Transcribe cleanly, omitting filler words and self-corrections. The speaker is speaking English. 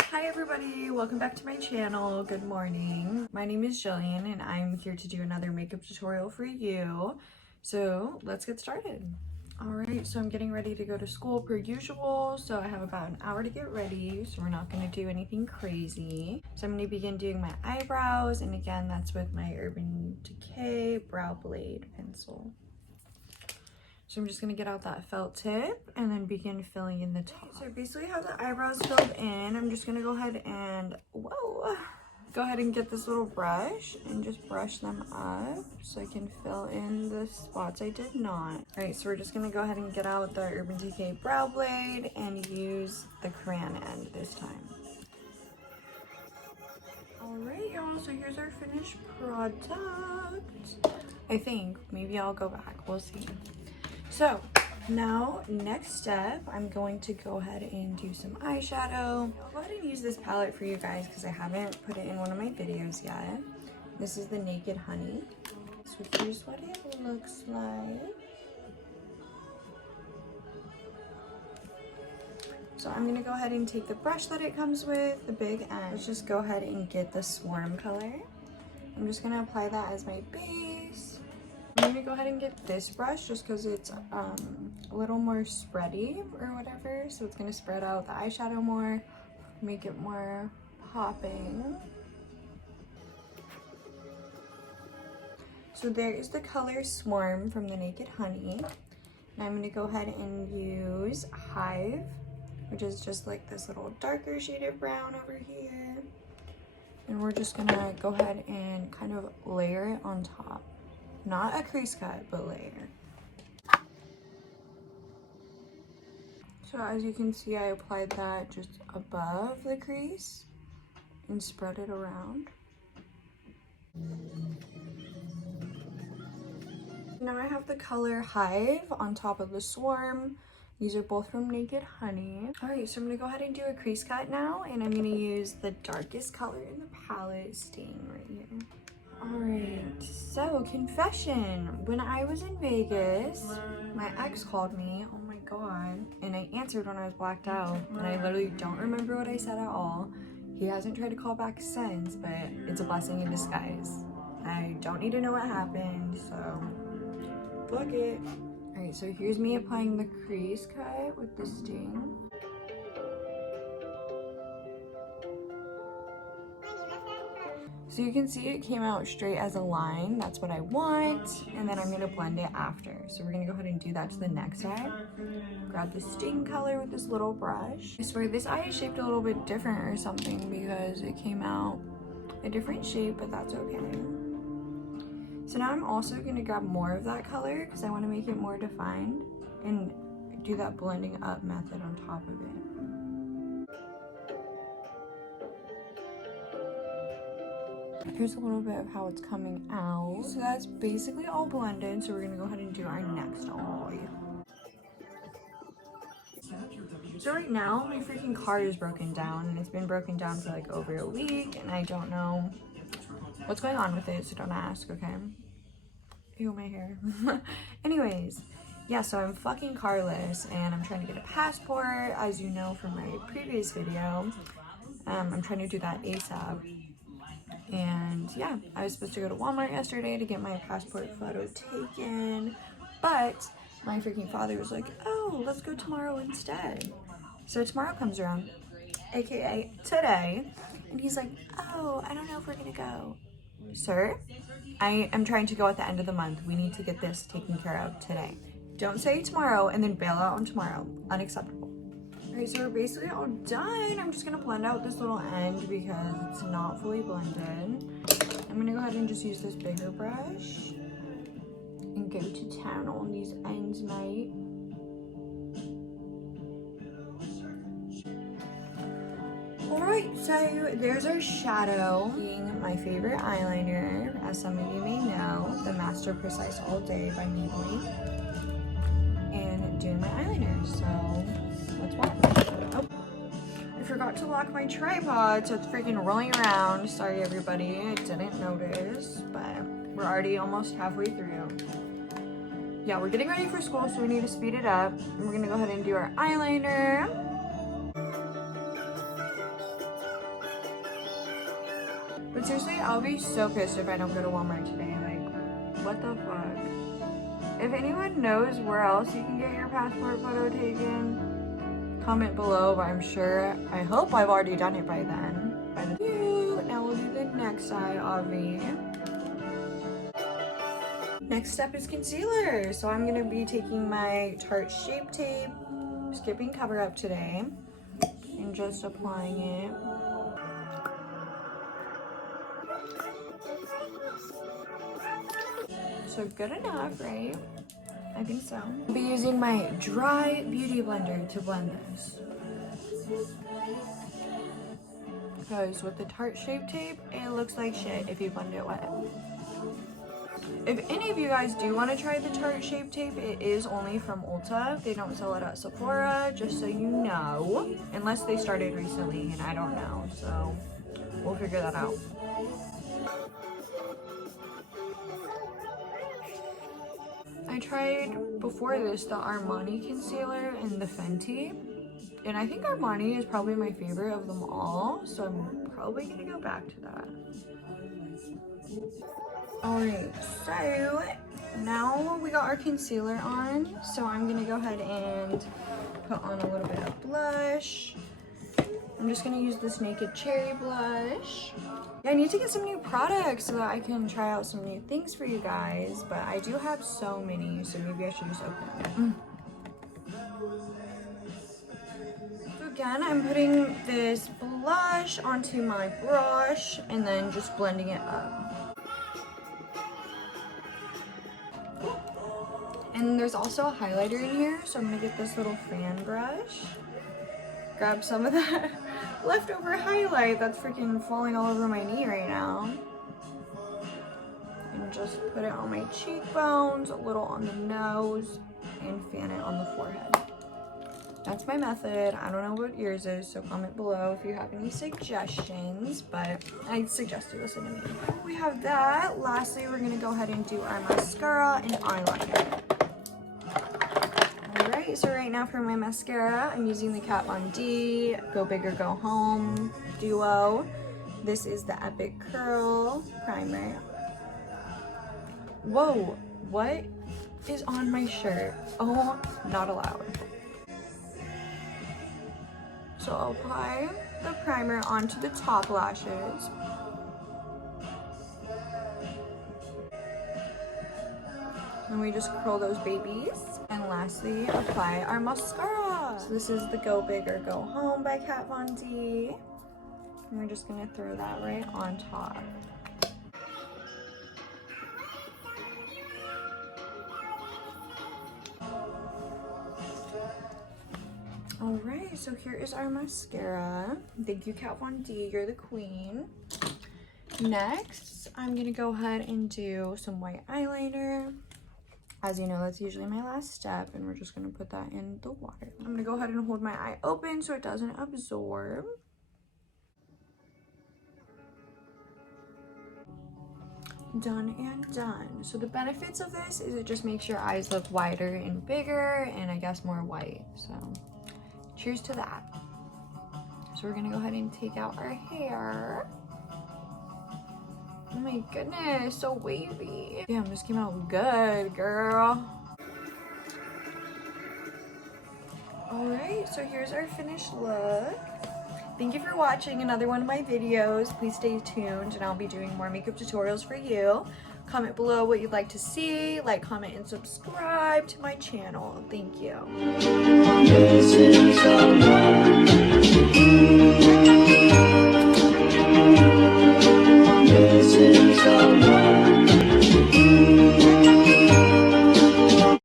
Hi everybody, welcome back to my channel. Good morning. My name is Jillian and I'm here to do another makeup tutorial for you. So let's get started. Alright, so I'm getting ready to go to school per usual. So I have about an hour to get ready, so we're not going to do anything crazy. So I'm going to begin doing my eyebrows, and again that's with my Urban Decay Brow Blade pencil. So I'm just going to get out that felt tip and then begin filling in the top. So I basically have the eyebrows filled in. I'm just going to go ahead and, go ahead and get this little brush and just brush them up so I can fill in the spots I did not. Alright, so we're just going to go ahead and get out the Urban Decay Brow Blade and use the crayon end this time. Alright y'all, so here's our finished product. I think. Maybe I'll go back. We'll see. So now next step, I'm going to go ahead and do some eyeshadow. I'll go ahead and use this palette for you guys because I haven't put it in one of my videos yet. This is the Naked Honey. So here's what it looks like. So I'm going to go ahead and take the brush that it comes with, the big end. Let's just go ahead and get the Swarm color. I'm just going to apply that as my base. I'm going to go ahead and get this brush just because it's a little more spready or whatever. So it's going to spread out the eyeshadow more, make it more popping. So there is the color Swarm from the Naked Honey. Now I'm going to go ahead and use Hive, which is just like this little darker shade of brown over here. And we're just going to go ahead and kind of layer it on top. Not a crease cut, but layer. So as you can see, I applied that just above the crease and spread it around. Now I have the color Hive on top of the Swarm. These are both from Naked Honey. Alright, so I'm going to go ahead and do a crease cut now, and I'm going to use the darkest color in the palette, Stain, right here. Alright, so confession. When I was in Vegas, my ex called me, oh my god, and I answered when I was blacked out, and I literally don't remember what I said at all. He hasn't tried to call back since, but it's a blessing in disguise. I don't need to know what happened, so fuck it. Alright, so here's me applying the crease cut with the Sting. So you can see it came out straight as a line. That's what I want. And then I'm going to blend it after. So we're going to go ahead and do that to the next side. Grab the Sting color with this little brush. I swear this eye is shaped a little bit different or something because it came out a different shape, but that's okay. So now I'm also going to grab more of that color because I want to make it more defined and do that blending up method on top of it. Here's a little bit of how it's coming out. So that's basically all blended. So we're gonna go ahead and do our next eye. So right now, my freaking car is broken down, and it's been broken down for like over a week, and I don't know what's going on with it, so don't ask, okay? Ew, my hair. Anyways, yeah, so I'm fucking carless, and I'm trying to get a passport, as you know from my previous video. I'm trying to do that ASAP. And yeah, I was supposed to go to Walmart yesterday to get my passport photo taken, but my freaking father was like, oh, let's go tomorrow instead. So tomorrow comes around, aka today, and he's like, oh, I don't know if we're gonna go. Sir, I am trying to go at the end of the month. We need to get this taken care of today. Don't say tomorrow and then bail out on tomorrow. Unacceptable. Alright, so we're basically all done. I'm just going to blend out this little end because it's not fully blended. I'm going to go ahead and just use this bigger brush and go to town on these ends, mate. Alright, so there's our shadow. Being my favorite eyeliner, as some of you may know, the Master Precise All Day by Maybelline. And doing my eyeliner, so let's watch. Oh, I forgot to lock my tripod, so it's freaking rolling around. Sorry everybody, I didn't notice, but we're already almost halfway through. Yeah, we're getting ready for school, so we need to speed it up. And we're gonna go ahead and do our eyeliner. Seriously, I'll be so pissed if I don't go to Walmart today. Like, what the fuck? If anyone knows where else you can get your passport photo taken, comment below. But I hope I've already done it by then. Now we'll do the next eye, Avi. Next step is concealer. So I'm gonna be taking my Tarte Shape Tape, skipping cover up today, and just applying it. So good enough, right? I think so. I'll be using my dry beauty blender to blend this. Because with the Tarte Shape Tape, it looks like shit if you blend it wet. If any of you guys do want to try the Tarte Shape Tape, it is only from Ulta. They don't sell it at Sephora, just so you know. Unless they started recently, and I don't know. So we'll figure that out. I tried before this the Armani concealer and the Fenty. And I think Armani is probably my favorite of them all. So I'm probably going to go back to that. Alright, so now we got our concealer on, so I'm gonna go ahead and put on a little bit of blush. I'm just gonna use this Naked Cherry blush. Yeah, I need to get some new products so that I can try out some new things for you guys, but I do have so many, so maybe I should just open it. So again, I'm putting this blush onto my brush and then just blending it up. And there's also a highlighter in here, so I'm gonna get this little fan brush, grab some of that leftover highlight that's freaking falling all over my knee right now, and just put it on my cheekbones, a little on the nose, and fan it on the forehead. That's my method. I don't know what yours is, so comment below if you have any suggestions, but I suggest you listen to me. We have that. Lastly, we're gonna go ahead and do our mascara and eyeliner. Alright, so right now for my mascara, I'm using the Kat Von D Go Big or Go Home Duo. This is the Epic Curl Primer. Whoa, what is on my shirt? Oh, not allowed. So I'll apply the primer onto the top lashes. And we just curl those babies. And lastly, apply our mascara. So this is the Go Big or Go Home by Kat Von D. And we're just gonna throw that right on top. Alright, so here is our mascara. Thank you, Kat Von D, you're the queen. Next, I'm gonna go ahead and do some white eyeliner. As you know, that's usually my last step, and we're just gonna put that in the water. I'm gonna go ahead and hold my eye open so it doesn't absorb. Done and done. So the benefits of this is it just makes your eyes look wider and bigger, and I guess more white. So cheers to that. So we're gonna go ahead and take out our hair. Oh my goodness, so wavy. Damn, this came out good, girl. Alright, so here's our finished look. Thank you for watching another one of my videos. Please stay tuned, and I'll be doing more makeup tutorials for you. Comment below what you'd like to see. Like, comment, and subscribe to my channel. Thank you.